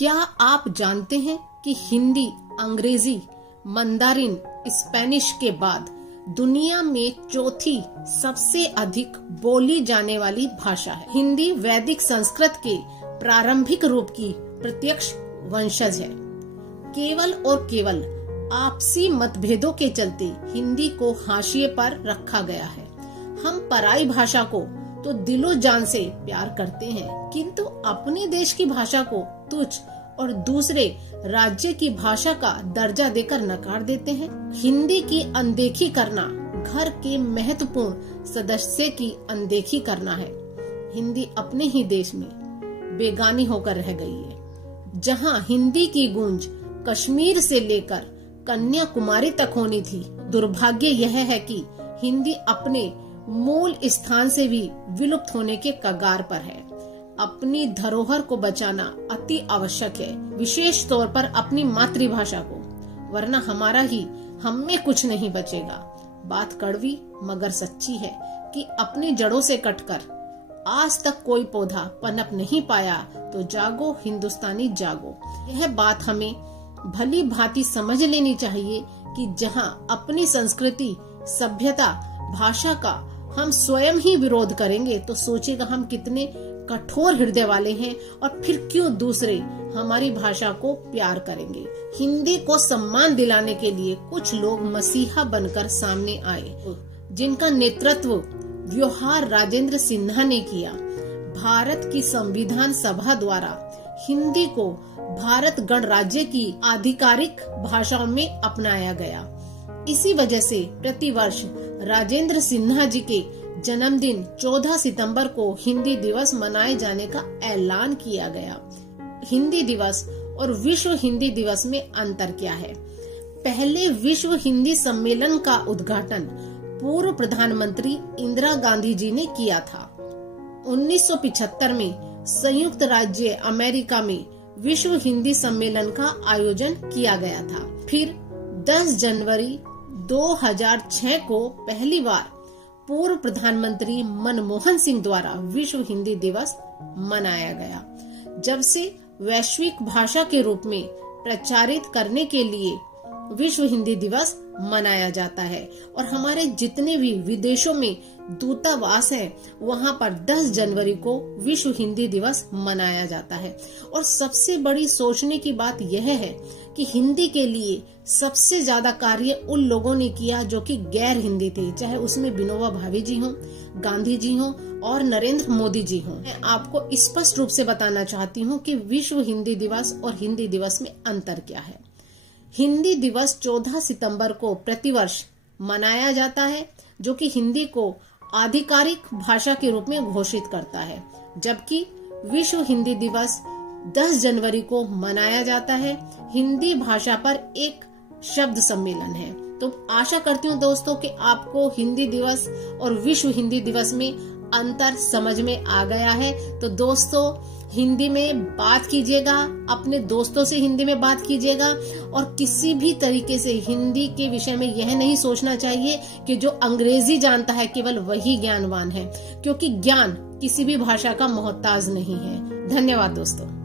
क्या आप जानते हैं कि हिंदी, अंग्रेजी, मंदारिन, स्पेनिश के बाद दुनिया में चौथी सबसे अधिक बोली जाने वाली भाषा है। हिंदी वैदिक संस्कृत के प्रारंभिक रूप की प्रत्यक्ष वंशज है। केवल और केवल आपसी मतभेदों के चलते हिंदी को हाशिए पर रखा गया है। हम पराई भाषा को तो दिलो जान से प्यार करते हैं, किंतु अपने देश की भाषा को तुच्छ और दूसरे राज्य की भाषा का दर्जा देकर नकार देते हैं। हिंदी की अनदेखी करना घर के महत्वपूर्ण सदस्य की अनदेखी करना है। हिंदी अपने ही देश में बेगानी होकर रह गई है। जहां हिंदी की गूंज कश्मीर से लेकर कन्याकुमारी तक होनी थी, दुर्भाग्य यह है कि हिंदी अपने मूल स्थान से भी विलुप्त होने के कगार पर है। अपनी धरोहर को बचाना अति आवश्यक है, विशेष तौर पर अपनी मातृभाषा को, वरना हमारा ही हम में कुछ नहीं बचेगा। बात कड़वी मगर सच्ची है कि अपनी जड़ों से कटकर आज तक कोई पौधा पनप नहीं पाया, तो जागो हिंदुस्तानी जागो। यह बात हमें भली भांति समझ लेनी चाहिए कि जहां अपनी संस्कृति, सभ्यता, भाषा का हम स्वयं ही विरोध करेंगे तो सोचेगा हम कितने कठोर हृदय वाले हैं, और फिर क्यों दूसरे हमारी भाषा को प्यार करेंगे। हिंदी को सम्मान दिलाने के लिए कुछ लोग मसीहा बनकर सामने आए, जिनका नेतृत्व व्योहार राजेंद्र सिन्हा ने किया। भारत की संविधान सभा द्वारा हिंदी को भारत गणराज्य की आधिकारिक भाषाओं में अपनाया गया। इसी वजह से प्रतिवर्ष राजेंद्र सिन्हा जी के जन्मदिन 14 सितंबर को हिंदी दिवस मनाए जाने का ऐलान किया गया। हिंदी दिवस और विश्व हिंदी दिवस में अंतर क्या है? पहले विश्व हिंदी सम्मेलन का उद्घाटन पूर्व प्रधानमंत्री इंदिरा गांधी जी ने किया था। 1975 में संयुक्त राज्य अमेरिका में विश्व हिंदी सम्मेलन का आयोजन किया गया था। फिर 10 जनवरी 2006 को पहली बार पूर्व प्रधानमंत्री मनमोहन सिंह द्वारा विश्व हिंदी दिवस मनाया गया। जब से वैश्विक भाषा के रूप में प्रचारित करने के लिए विश्व हिंदी दिवस मनाया जाता है, और हमारे जितने भी विदेशों में दूतावास है वहाँ पर 10 जनवरी को विश्व हिंदी दिवस मनाया जाता है। और सबसे बड़ी सोचने की बात यह है कि हिंदी के लिए सबसे ज्यादा कार्य उन लोगों ने किया जो कि गैर हिंदी थे, चाहे उसमें विनोबा भावे जी हों, गांधी जी हों और नरेंद्र मोदी जी हों। मैं आपको स्पष्ट रूप से बताना चाहती हूँ कि विश्व हिंदी दिवस और हिंदी दिवस में अंतर क्या है। हिंदी दिवस 14 सितंबर को प्रतिवर्ष मनाया जाता है, जो कि हिंदी को आधिकारिक भाषा के रूप में घोषित करता है, जबकि विश्व हिंदी दिवस 10 जनवरी को मनाया जाता है। हिंदी भाषा पर एक शब्द सम्मेलन है। तो आशा करती हूँ दोस्तों कि आपको हिंदी दिवस और विश्व हिंदी दिवस में अंतर समझ में आ गया है। तो दोस्तों, हिंदी में बात कीजिएगा, अपने दोस्तों से हिंदी में बात कीजिएगा, और किसी भी तरीके से हिंदी के विषय में यह नहीं सोचना चाहिए कि जो अंग्रेजी जानता है केवल वही ज्ञानवान है, क्योंकि ज्ञान किसी भी भाषा का मोहताज नहीं है। धन्यवाद दोस्तों।